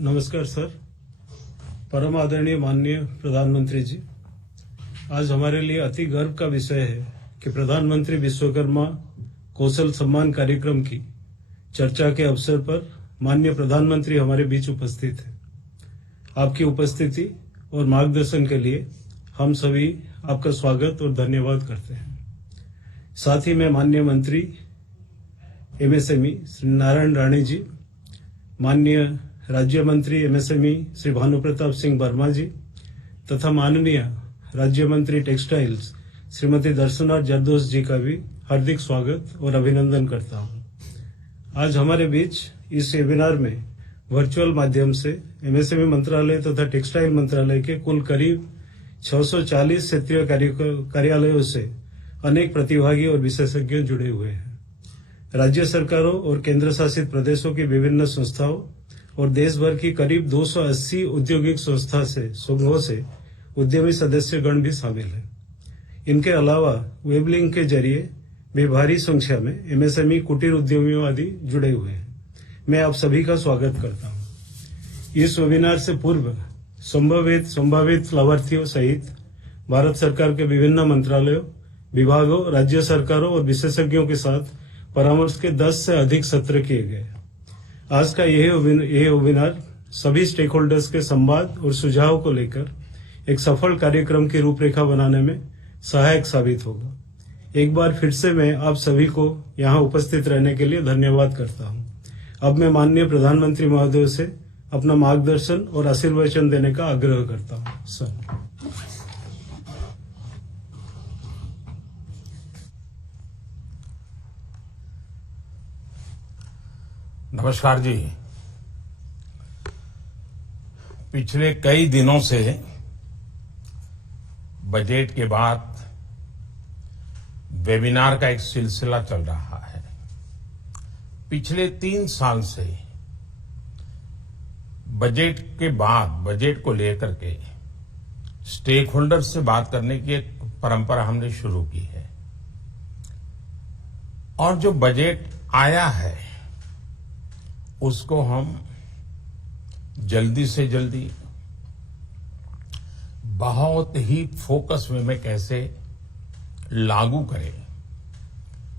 नमस्कार सर। परम आदरणीय माननीय प्रधानमंत्री जी, आज हमारे लिए अति गर्व का विषय है कि प्रधानमंत्री विश्वकर्मा कौशल सम्मान कार्यक्रम की चर्चा के अवसर पर माननीय प्रधानमंत्री हमारे बीच उपस्थित है। आपकी उपस्थिति और मार्गदर्शन के लिए हम सभी आपका स्वागत और धन्यवाद करते हैं। साथ ही मैं माननीय मंत्री एमएसएमई श्री नारायण राणे जी, माननीय राज्य मंत्री एमएसएमई श्री भानु प्रताप सिंह वर्मा जी तथा माननीय राज्य मंत्री टेक्सटाइल्स श्रीमती दर्शना जरदोश जी का भी हार्दिक स्वागत और अभिनंदन करता हूं। आज हमारे बीच इस वेबिनार में वर्चुअल माध्यम से एमएसएमई मंत्रालय तथा टेक्सटाइल मंत्रालय के कुल करीब 640 क्षेत्रीय कार्यालयों से अनेक प्रतिभागी और विशेषज्ञ जुड़े हुए हैं। राज्य सरकारों और केंद्र शासित प्रदेशों की विभिन्न संस्थाओं और देश भर की करीब 280 औद्योगिक संघों से उद्यमी सदस्यगण भी शामिल हैं। इनके अलावा वेब लिंक के जरिए भी भारी संख्या में एमएसएमई कुटीर उद्यमियों आदि जुड़े हुए हैं। मैं आप सभी का स्वागत करता हूं। इस वेबिनार से पूर्व संभावित लाभार्थियों सहित भारत सरकार के विभिन्न मंत्रालयों, विभागों, राज्य सरकारों और विशेषज्ञों के साथ परामर्श के 10 से अधिक सत्र किए गए। आज का यह वेबिनार सभी स्टेक होल्डर्स के संवाद और सुझाव को लेकर एक सफल कार्यक्रम की रूपरेखा बनाने में सहायक साबित होगा। एक बार फिर से मैं आप सभी को यहाँ उपस्थित रहने के लिए धन्यवाद करता हूँ। अब मैं माननीय प्रधानमंत्री महोदय से अपना मार्गदर्शन और आशीर्वचन देने का आग्रह करता हूँ। सर। नमस्कार जी। पिछले कई दिनों से बजट के बाद वेबिनार का एक सिलसिला चल रहा है। पिछले 3 साल से बजट के बाद बजट को लेकर के स्टेक होल्डर से बात करने की एक परंपरा हमने शुरू की है और जो बजट आया है उसको हम जल्दी से जल्दी बहुत ही फोकस में कैसे लागू करें,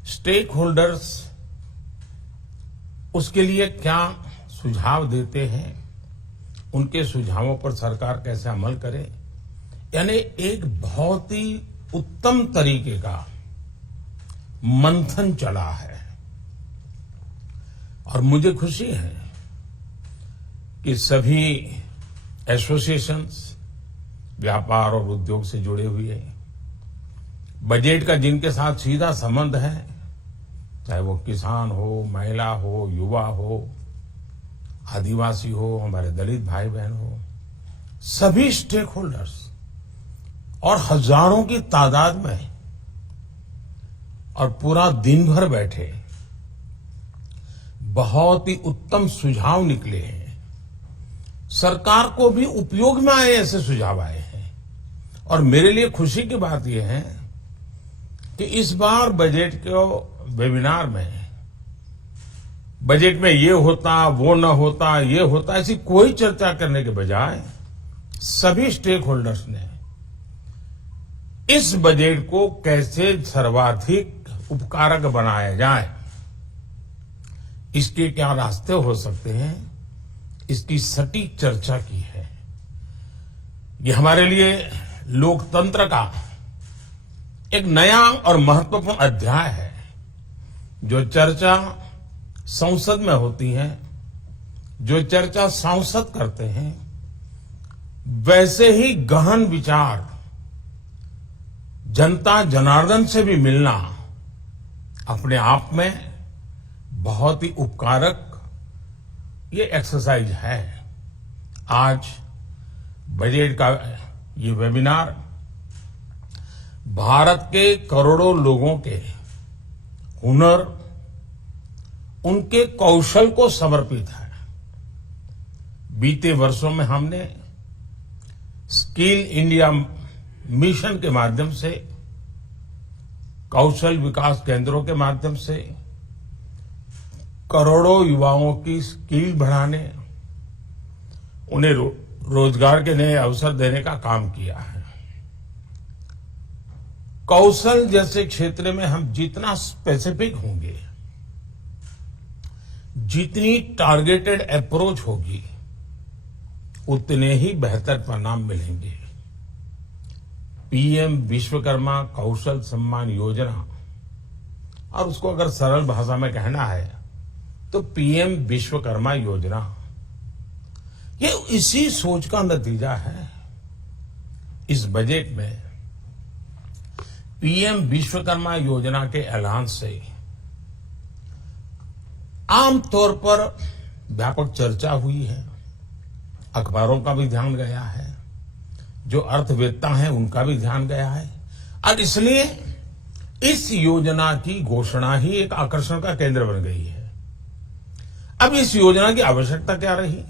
स्टेक होल्डर्स उसके लिए क्या सुझाव देते हैं, उनके सुझावों पर सरकार कैसे अमल करे, यानी एक बहुत ही उत्तम तरीके का मंथन चला है। और मुझे खुशी है कि सभी एसोसिएशंस व्यापार और उद्योग से जुड़े हुए बजट का जिनके साथ सीधा संबंध है, चाहे वो किसान हो, महिला हो, युवा हो, आदिवासी हो, हमारे दलित भाई बहन हो, सभी स्टेक होल्डर्स और हजारों की तादाद में और पूरा दिन भर बैठे बहुत ही उत्तम सुझाव निकले हैं। सरकार को भी उपयोग में आए ऐसे सुझाव आए हैं और मेरे लिए खुशी की बात यह है कि इस बार बजट के वेबिनार में बजट में ये होता, वो न होता, ये होता, ऐसी कोई चर्चा करने के बजाय सभी स्टेक होल्डर्स ने इस बजट को कैसे सर्वाधिक उपकारक बनाया जाए, इसके क्या रास्ते हो सकते हैं, इसकी सटीक चर्चा की है। ये हमारे लिए लोकतंत्र का एक नया और महत्वपूर्ण अध्याय है। जो चर्चा संसद में होती है, जो चर्चा सांसद करते हैं, वैसे ही गहन विचार जनता जनार्दन से भी मिलना अपने आप में बहुत ही उपकारक ये एक्सरसाइज है। आज बजट का ये वेबिनार भारत के करोड़ों लोगों के हुनर, उनके कौशल को समर्पित है। बीते वर्षों में हमने स्किल इंडिया मिशन के माध्यम से, कौशल विकास केंद्रों के माध्यम से करोड़ों युवाओं की स्किल बढ़ाने उन्हें रोजगार के नए अवसर देने का काम किया है। कौशल जैसे क्षेत्र में हम जितना स्पेसिफिक होंगे, जितनी टारगेटेड अप्रोच होगी, उतने ही बेहतर परिणाम मिलेंगे। पीएम विश्वकर्मा कौशल सम्मान योजना, और उसको अगर सरल भाषा में कहना है तो पीएम विश्वकर्मा योजना, ये इसी सोच का नतीजा है। इस बजट में पीएम विश्वकर्मा योजना के ऐलान से आमतौर पर व्यापक चर्चा हुई है, अखबारों का भी ध्यान गया है, जो अर्थवेत्ता हैं उनका भी ध्यान गया है, और इसलिए इस योजना की घोषणा ही एक आकर्षण का केंद्र बन गई है। अब इस योजना की आवश्यकता क्या रही?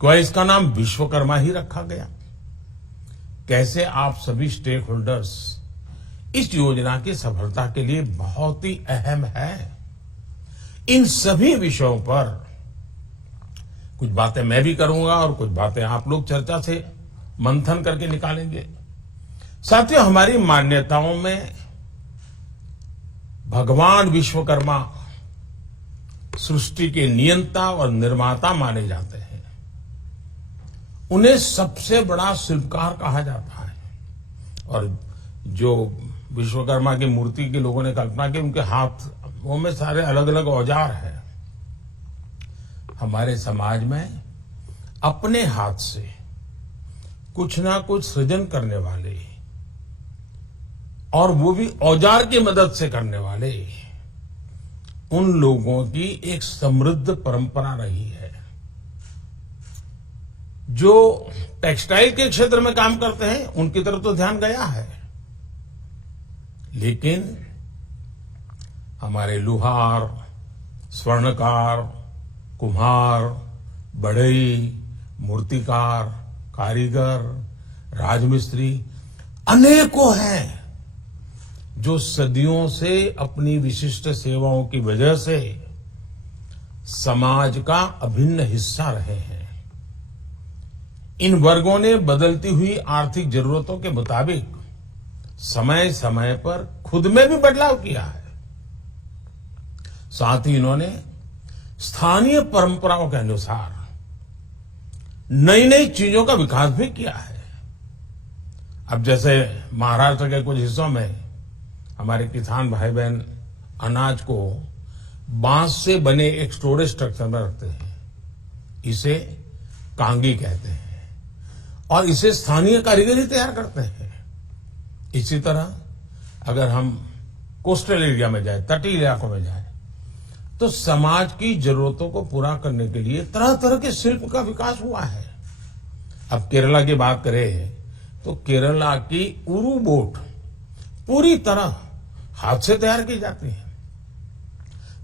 क्यों इसका नाम विश्वकर्मा ही रखा गया? कैसे आप सभी स्टेक होल्डर्स इस योजना की सफलता के लिए बहुत ही अहम है। इन सभी विषयों पर कुछ बातें मैं भी करूंगा और कुछ बातें आप लोग चर्चा से मंथन करके निकालेंगे। साथियों, हमारी मान्यताओं में भगवान विश्वकर्मा सृष्टि के नियंता और निर्माता माने जाते हैं। उन्हें सबसे बड़ा शिल्पकार कहा जाता है, और जो विश्वकर्मा की मूर्ति के लोगों ने कल्पना की, उनके हाथों में सारे अलग अलग औजार हैं। हमारे समाज में अपने हाथ से कुछ ना कुछ सृजन करने वाले, और वो भी औजार की मदद से करने वाले, उन लोगों की एक समृद्ध परंपरा रही है। जो टेक्सटाइल के क्षेत्र में काम करते हैं उनकी तरफ तो ध्यान गया है, लेकिन हमारे लुहार, स्वर्णकार, कुम्हार, बढ़ई, मूर्तिकार, कारीगर, राजमिस्त्री अनेकों हैं जो सदियों से अपनी विशिष्ट सेवाओं की वजह से समाज का अभिन्न हिस्सा रहे हैं। इन वर्गों ने बदलती हुई आर्थिक जरूरतों के मुताबिक समय समय पर खुद में भी बदलाव किया है। साथ ही इन्होंने स्थानीय परंपराओं के अनुसार नई नई चीजों का विकास भी किया है। अब जैसे महाराष्ट्र के कुछ हिस्सों में हमारे किसान भाई बहन अनाज को बांस से बने एक स्टोरेज स्ट्रक्चर में रखते हैं, इसे कांगी कहते हैं, और इसे स्थानीय कारीगर ही तैयार करते हैं। इसी तरह अगर हम कोस्टल एरिया में जाए, तटीय इलाकों में जाए, तो समाज की जरूरतों को पूरा करने के लिए तरह तरह के शिल्प का विकास हुआ है। अब केरला की बात करें तो केरला की उरू बोट पूरी तरह हाथ से तैयार की जाती है।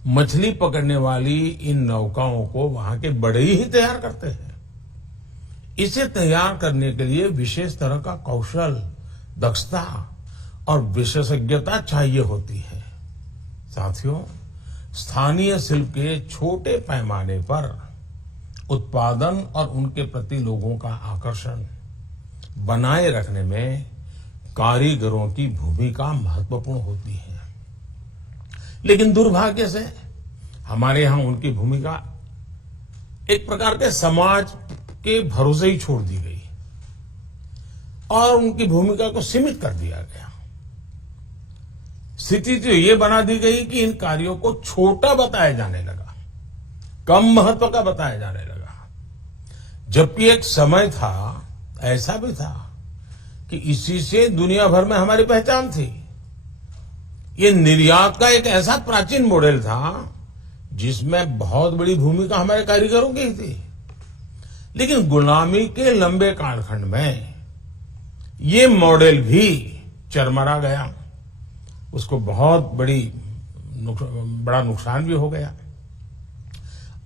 मछली पकड़ने वाली इन नौकाओं को वहां के बढ़ई ही तैयार करते हैं। इसे तैयार करने के लिए विशेष तरह का कौशल, दक्षता और विशेषज्ञता चाहिए होती है। साथियों, स्थानीय शिल्प के छोटे पैमाने पर उत्पादन और उनके प्रति लोगों का आकर्षण बनाए रखने में कारीगरों की भूमिका महत्वपूर्ण होती है। लेकिन दुर्भाग्य से हमारे यहां उनकी भूमिका एक प्रकार के समाज के भरोसे ही छोड़ दी गई और उनकी भूमिका को सीमित कर दिया गया। स्थिति तो ये बना दी गई कि इन कार्यों को छोटा बताया जाने लगा, कम महत्व का बताया जाने लगा। जबकि एक समय था, ऐसा भी था कि इसी से दुनिया भर में हमारी पहचान थी। ये निर्यात का एक ऐसा प्राचीन मॉडल था जिसमें बहुत बड़ी भूमिका हमारे कारीगरों की थी। लेकिन गुलामी के लंबे कालखंड में ये मॉडल भी चरमरा गया, उसको बहुत बड़ा नुकसान भी हो गया।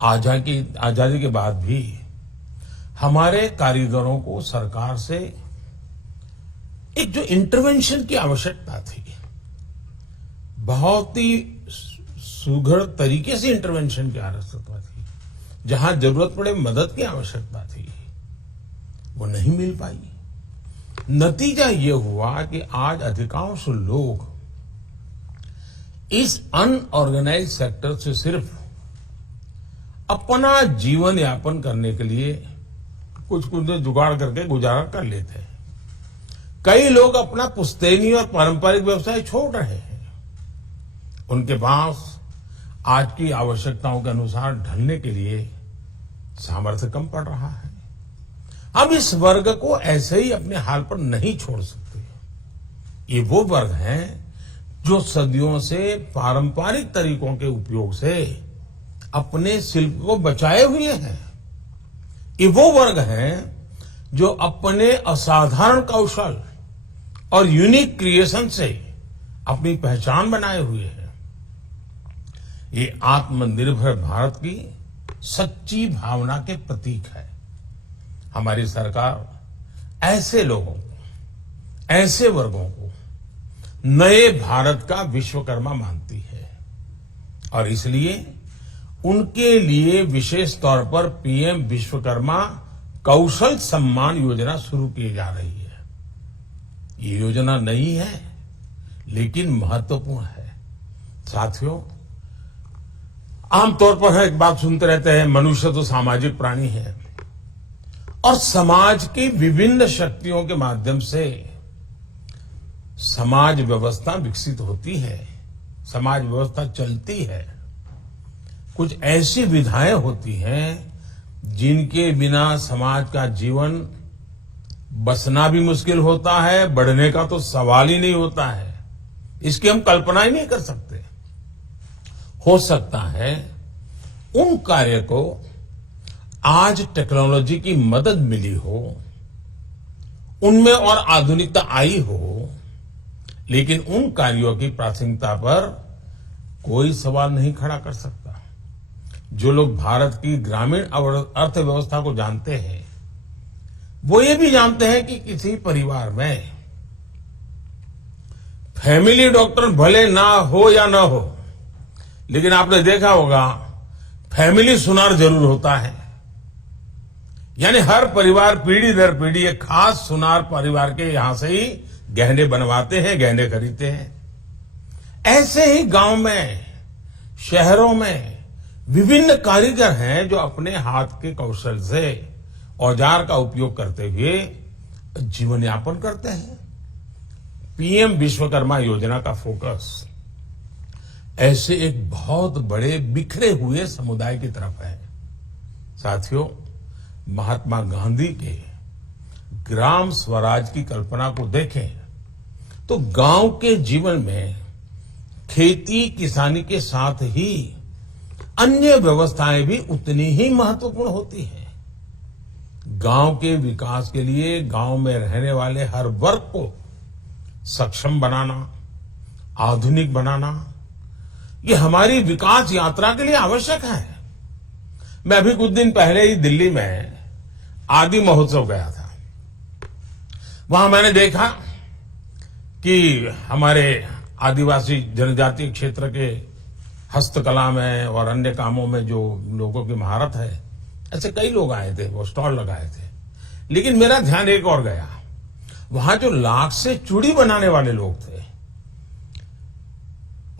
आजादी के बाद भी हमारे कारीगरों को सरकार से एक जो इंटरवेंशन की आवश्यकता थी, बहुत ही सुघड़ तरीके से इंटरवेंशन की आवश्यकता थी। जहां जरूरत पड़े मदद की आवश्यकता थी। वो नहीं मिल पाई। नतीजा ये हुआ कि आज अधिकांश लोग इस अनऑर्गेनाइज सेक्टर से सिर्फ अपना जीवन यापन करने के लिए कुछ जुगाड़ करके गुजारा कर लेते हैं। कई लोग अपना पुश्तैनी और पारंपरिक व्यवसाय छोड़ रहे हैं। उनके पास आज की आवश्यकताओं के अनुसार ढलने के लिए सामर्थ्य कम पड़ रहा है। हम इस वर्ग को ऐसे ही अपने हाल पर नहीं छोड़ सकते। ये वो वर्ग हैं जो सदियों से पारंपरिक तरीकों के उपयोग से अपने शिल्प को बचाए हुए हैं। ये वो वर्ग हैं जो अपने असाधारण कौशल और यूनिक क्रिएशन से अपनी पहचान बनाए हुए हैं। ये आत्मनिर्भर भारत की सच्ची भावना के प्रतीक है। हमारी सरकार ऐसे लोगों को, ऐसे वर्गों को नए भारत का विश्वकर्मा मानती है और इसलिए उनके लिए विशेष तौर पर पीएम विश्वकर्मा कौशल सम्मान योजना शुरू की जा रही है। ये योजना नई है लेकिन महत्वपूर्ण है। साथियों, आमतौर पर एक बात सुनते रहते हैं, मनुष्य तो सामाजिक प्राणी है और समाज की विभिन्न शक्तियों के माध्यम से समाज व्यवस्था विकसित होती है, समाज व्यवस्था चलती है। कुछ ऐसी विधाएं होती हैं जिनके बिना समाज का जीवन बसना भी मुश्किल होता है, बढ़ने का तो सवाल ही नहीं होता है। इसकी हम कल्पना ही नहीं कर सकते। हो सकता है उन कार्य को आज टेक्नोलॉजी की मदद मिली हो, उनमें और आधुनिकता आई हो, लेकिन उन कार्यों की प्राथमिकता पर कोई सवाल नहीं खड़ा कर सकता। जो लोग भारत की ग्रामीण अर्थव्यवस्था को जानते हैं वो ये भी जानते हैं कि किसी परिवार में फैमिली डॉक्टर भले ना हो या ना हो, लेकिन आपने देखा होगा फैमिली सुनार जरूर होता है। यानी हर परिवार पीढ़ी दर पीढ़ी एक खास सुनार परिवार के यहां से ही गहने बनवाते हैं, गहने खरीदते हैं। ऐसे ही गांव में, शहरों में विभिन्न कारीगर हैं जो अपने हाथ के कौशल से औजार का उपयोग करते हुए जीवन यापन करते हैं। पीएम विश्वकर्मा योजना का फोकस ऐसे एक बहुत बड़े बिखरे हुए समुदाय की तरफ है। साथियों, महात्मा गांधी के ग्राम स्वराज की कल्पना को देखें तो गांव के जीवन में खेती किसानी के साथ ही अन्य व्यवस्थाएं भी उतनी ही महत्वपूर्ण होती हैं। गांव के विकास के लिए गांव में रहने वाले हर वर्ग को सक्षम बनाना, आधुनिक बनाना, ये हमारी विकास यात्रा के लिए आवश्यक है। मैं अभी कुछ दिन पहले ही दिल्ली में आदि महोत्सव गया था। वहां मैंने देखा कि हमारे आदिवासी जनजातीय क्षेत्र के हस्तकला में और अन्य कामों में जो लोगों की महारत है, ऐसे कई लोग आए थे, वो स्टॉल लगाए थे। लेकिन मेरा ध्यान एक और गया, वहां जो लाख से चूड़ी बनाने वाले लोग थे,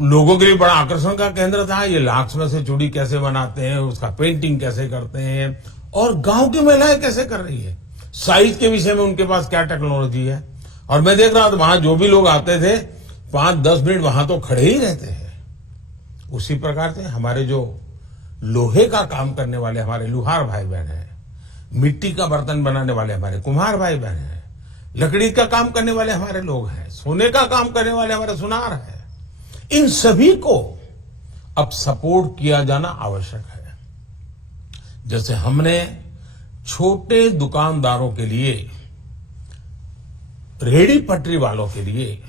लोगों के लिए बड़ा आकर्षण का केंद्र था। ये लाख में से चूड़ी कैसे बनाते हैं, उसका पेंटिंग कैसे करते हैं और गांव की महिलाएं कैसे कर रही है, साइज के विषय में उनके पास क्या टेक्नोलॉजी है। और मैं देख रहा था वहां जो भी लोग आते थे 5-10 मिनट वहां तो खड़े ही रहते हैं। उसी प्रकार से हमारे जो लोहे का काम करने वाले हमारे लुहार भाई बहन हैं, मिट्टी का बर्तन बनाने वाले हमारे कुम्हार भाई बहन हैं, लकड़ी का काम करने वाले हमारे लोग हैं, सोने का काम करने वाले हमारे सुनार हैं, इन सभी को अब सपोर्ट किया जाना आवश्यक है। जैसे हमने छोटे दुकानदारों के लिए, रेहड़ी पटरी वालों के लिए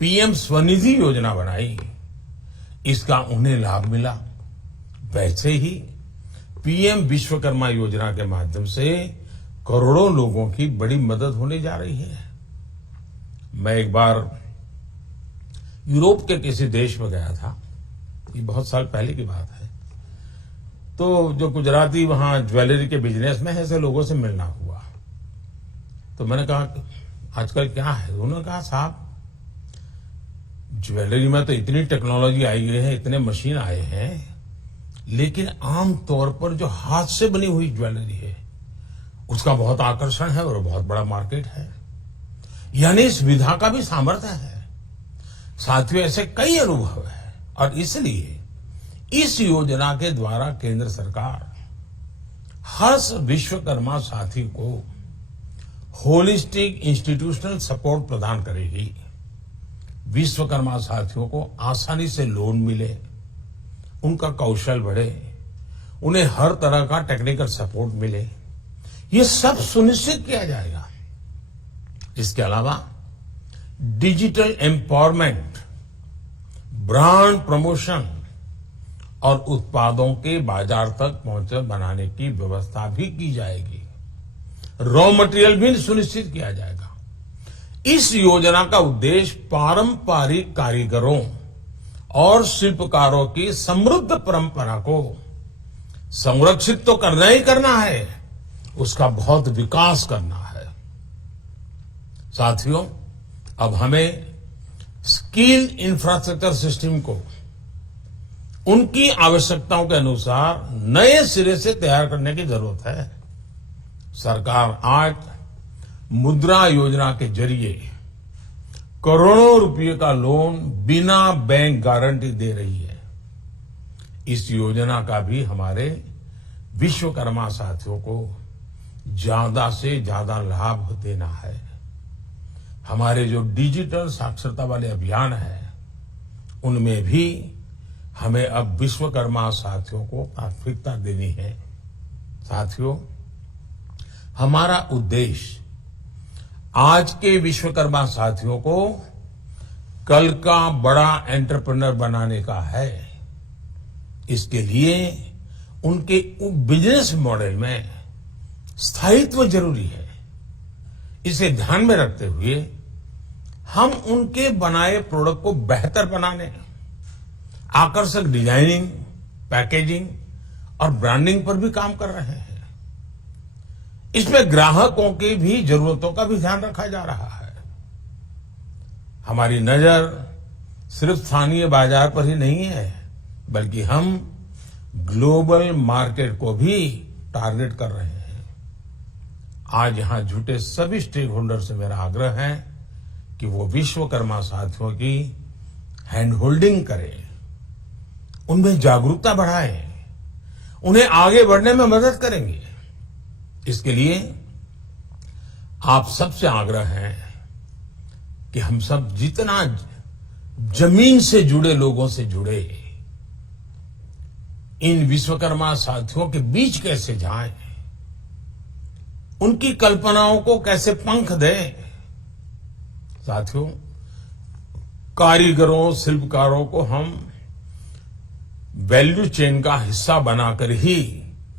पीएम स्वनिधि योजना बनाई, इसका उन्हें लाभ मिला, वैसे ही पीएम विश्वकर्मा योजना के माध्यम से करोड़ों लोगों की बड़ी मदद होने जा रही है। मैं एक बार यूरोप के किसी देश में गया था, ये बहुत साल पहले की बात है। तो जो गुजराती वहां ज्वेलरी के बिजनेस में है, ऐसे लोगों से मिलना हुआ। तो मैंने कहा आजकल क्या है? उन्होंने कहा साहब ज्वेलरी में तो इतनी टेक्नोलॉजी आई गई है, इतने मशीन आए हैं, लेकिन आम तौर पर जो हाथ से बनी हुई ज्वेलरी है उसका बहुत आकर्षण है और बहुत बड़ा मार्केट है। यानी इस विधा का भी सामर्थ्य है। साथियों, ऐसे कई अनुभव है और इसलिए इस योजना के द्वारा केंद्र सरकार हर विश्वकर्मा साथी को होलिस्टिक इंस्टीट्यूशनल सपोर्ट प्रदान करेगी। विश्वकर्मा साथियों को आसानी से लोन मिले, उनका कौशल बढ़े, उन्हें हर तरह का टेक्निकल सपोर्ट मिले, ये सब सुनिश्चित किया जाएगा। इसके अलावा डिजिटल एम्पावरमेंट, ब्रांड प्रमोशन और उत्पादों के बाजार तक पहुंच बनाने की व्यवस्था भी की जाएगी। रॉ मटेरियल भी सुनिश्चित किया जाएगा। इस योजना का उद्देश्य पारंपरिक कारीगरों और शिल्पकारों की समृद्ध परंपरा को संरक्षित तो करना ही करना है, उसका बहुत विकास करना है। साथियों, अब हमें स्किल इंफ्रास्ट्रक्चर सिस्टम को उनकी आवश्यकताओं के अनुसार नए सिरे से तैयार करने की जरूरत है। सरकार आज मुद्रा योजना के जरिए करोड़ों रुपए का लोन बिना बैंक गारंटी दे रही है। इस योजना का भी हमारे विश्वकर्मा साथियों को ज्यादा से ज्यादा लाभ देना है। हमारे जो डिजिटल साक्षरता वाले अभियान है उनमें भी हमें अब विश्वकर्मा साथियों को प्राथमिकता देनी है। साथियों, हमारा उद्देश्य आज के विश्वकर्मा साथियों को कल का बड़ा एंटरप्रेन्योर बनाने का है। इसके लिए उनके बिजनेस मॉडल में स्थायित्व जरूरी है। इसे ध्यान में रखते हुए हम उनके बनाए प्रोडक्ट को बेहतर बनाने, आकर्षक डिजाइनिंग, पैकेजिंग और ब्रांडिंग पर भी काम कर रहे हैं। इसमें ग्राहकों की भी जरूरतों का भी ध्यान रखा जा रहा है। हमारी नजर सिर्फ स्थानीय बाजार पर ही नहीं है, बल्कि हम ग्लोबल मार्केट को भी टारगेट कर रहे हैं। आज यहां जुटे सभी स्टेक होल्डर से मेरा आग्रह है कि वो विश्वकर्मा साथियों की हैंड होल्डिंग करें, उनमें जागरूकता बढ़ाएं, उन्हें आगे बढ़ने में मदद करेंगे। इसके लिए आप सबसे आग्रह है कि हम सब जितना जमीन से जुड़े लोगों से जुड़े, इन विश्वकर्मा साथियों के बीच कैसे जाएं, उनकी कल्पनाओं को कैसे पंख दें। साथियों, कारीगरों, शिल्पकारों को हम वैल्यू चेन का हिस्सा बनाकर ही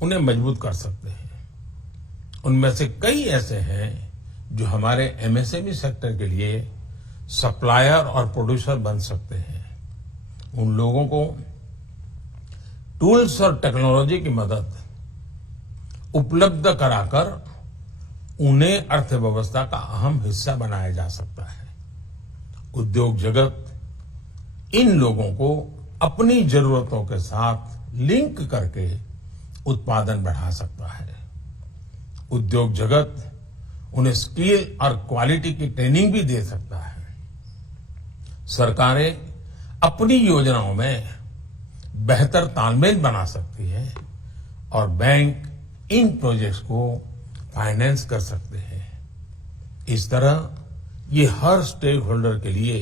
उन्हें मजबूत कर सकते हैं। उनमें से कई ऐसे हैं जो हमारे एमएसएमई सेक्टर के लिए सप्लायर और प्रोड्यूसर बन सकते हैं। उन लोगों को टूल्स और टेक्नोलॉजी की मदद उपलब्ध कराकर उन्हें अर्थव्यवस्था का अहम हिस्सा बनाया जा सकता है। उद्योग जगत इन लोगों को अपनी जरूरतों के साथ लिंक करके उत्पादन बढ़ा सकता है। उद्योग जगत उन्हें स्किल और क्वालिटी की ट्रेनिंग भी दे सकता है। सरकारें अपनी योजनाओं में बेहतर तालमेल बना सकती है और बैंक इन प्रोजेक्ट्स को फाइनेंस कर सकते हैं। इस तरह ये हर स्टेक होल्डर के लिए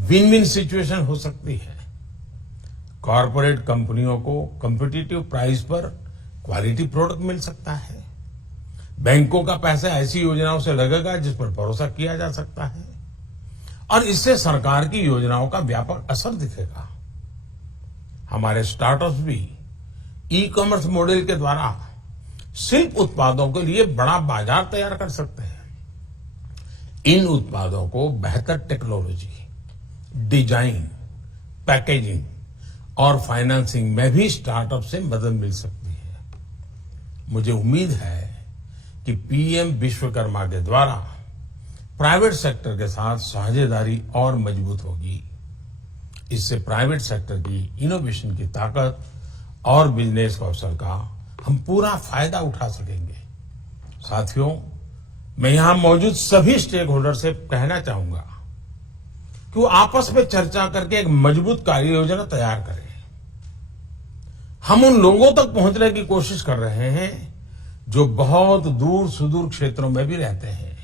विन विन सिचुएशन हो सकती है। कॉरपोरेट कंपनियों को कॉम्पिटिटिव प्राइस पर क्वालिटी प्रोडक्ट मिल सकता है। बैंकों का पैसा ऐसी योजनाओं से लगेगा जिस पर भरोसा किया जा सकता है और इससे सरकार की योजनाओं का व्यापक असर दिखेगा। हमारे स्टार्टअप्स भी ई कॉमर्स मॉडल के द्वारा शिल्प उत्पादों के लिए बड़ा बाजार तैयार कर सकते हैं। इन उत्पादों को बेहतर टेक्नोलॉजी, डिजाइन, पैकेजिंग और फाइनेंसिंग में भी स्टार्टअप से मदद मिल सकती है। मुझे उम्मीद है कि पीएम विश्वकर्मा के द्वारा प्राइवेट सेक्टर के साथ साझेदारी और मजबूत होगी। इससे प्राइवेट सेक्टर की इनोवेशन की ताकत और बिजनेस कौशल का हम पूरा फायदा उठा सकेंगे। साथियों, मैं यहां मौजूद सभी स्टेक होल्डर से कहना चाहूंगा कि वो आपस में चर्चा करके एक मजबूत कार्य योजना तैयार करें। हम उन लोगों तक पहुंचने की कोशिश कर रहे हैं जो बहुत दूर सुदूर क्षेत्रों में भी रहते हैं।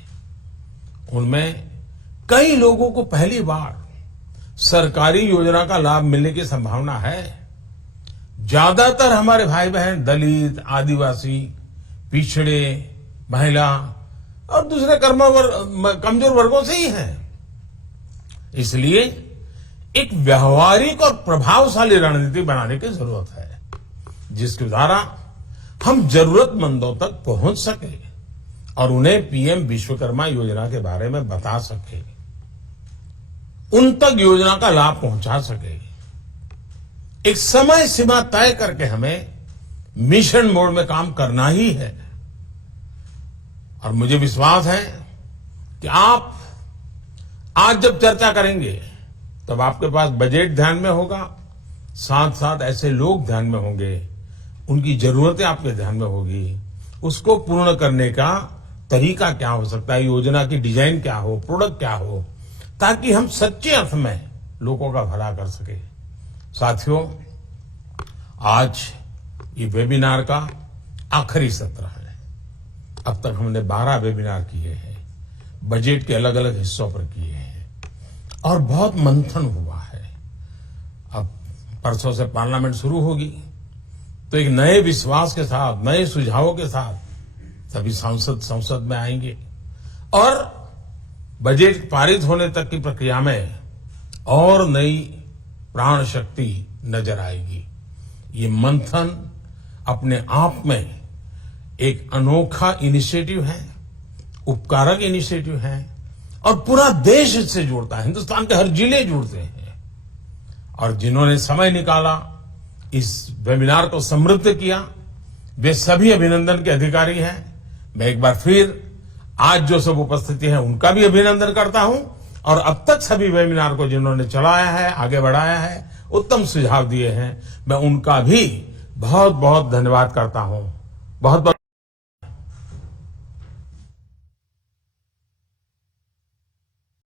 उनमें कई लोगों को पहली बार सरकारी योजना का लाभ मिलने की संभावना है। ज्यादातर हमारे भाई बहन दलित, आदिवासी, पिछड़े, महिला और दूसरे कमजोर वर्गों से ही हैं। इसलिए एक व्यवहारिक और प्रभावशाली रणनीति बनाने की जरूरत है, जिसके द्वारा हम जरूरतमंदों तक पहुंच सके और उन्हें पीएम विश्वकर्मा योजना के बारे में बता सके, उन तक योजना का लाभ पहुंचा सके। एक समय सीमा तय करके हमें मिशन मोड में काम करना ही है। और मुझे विश्वास है कि आप आज जब चर्चा करेंगे तब आपके पास बजट ध्यान में होगा, साथ साथ ऐसे लोग ध्यान में होंगे, उनकी जरूरतें आपके ध्यान में होगी, उसको पूर्ण करने का तरीका क्या हो सकता है, योजना की डिजाइन क्या हो, प्रोडक्ट क्या हो, ताकि हम सच्चे अर्थ में लोगों का भला कर सके। साथियों, आज ये वेबिनार का आखिरी सत्र है। अब तक हमने 12 वेबिनार किए हैं, बजट के अलग अलग हिस्सों पर किए हैं और बहुत मंथन हुआ है। अब परसों से पार्लियामेंट शुरू होगी, तो एक नए विश्वास के साथ, नए सुझावों के साथ सभी सांसद संसद में आएंगे और बजट पारित होने तक की प्रक्रिया में और नई प्राण शक्ति नजर आएगी। ये मंथन अपने आप में एक अनोखा इनिशिएटिव है, उपकारक इनिशिएटिव है और पूरा देश इससे जुड़ता है, हिंदुस्तान के हर जिले जुड़ते हैं। और जिन्होंने समय निकाला, इस वेबिनार को समृद्ध किया, वे सभी अभिनंदन के अधिकारी हैं। मैं एक बार फिर आज जो सब उपस्थिति है उनका भी अभिनंदन करता हूं और अब तक सभी वेबिनार को जिन्होंने चलाया है, आगे बढ़ाया है, उत्तम सुझाव दिए हैं, मैं उनका भी बहुत बहुत धन्यवाद करता हूं। बहुत बहुत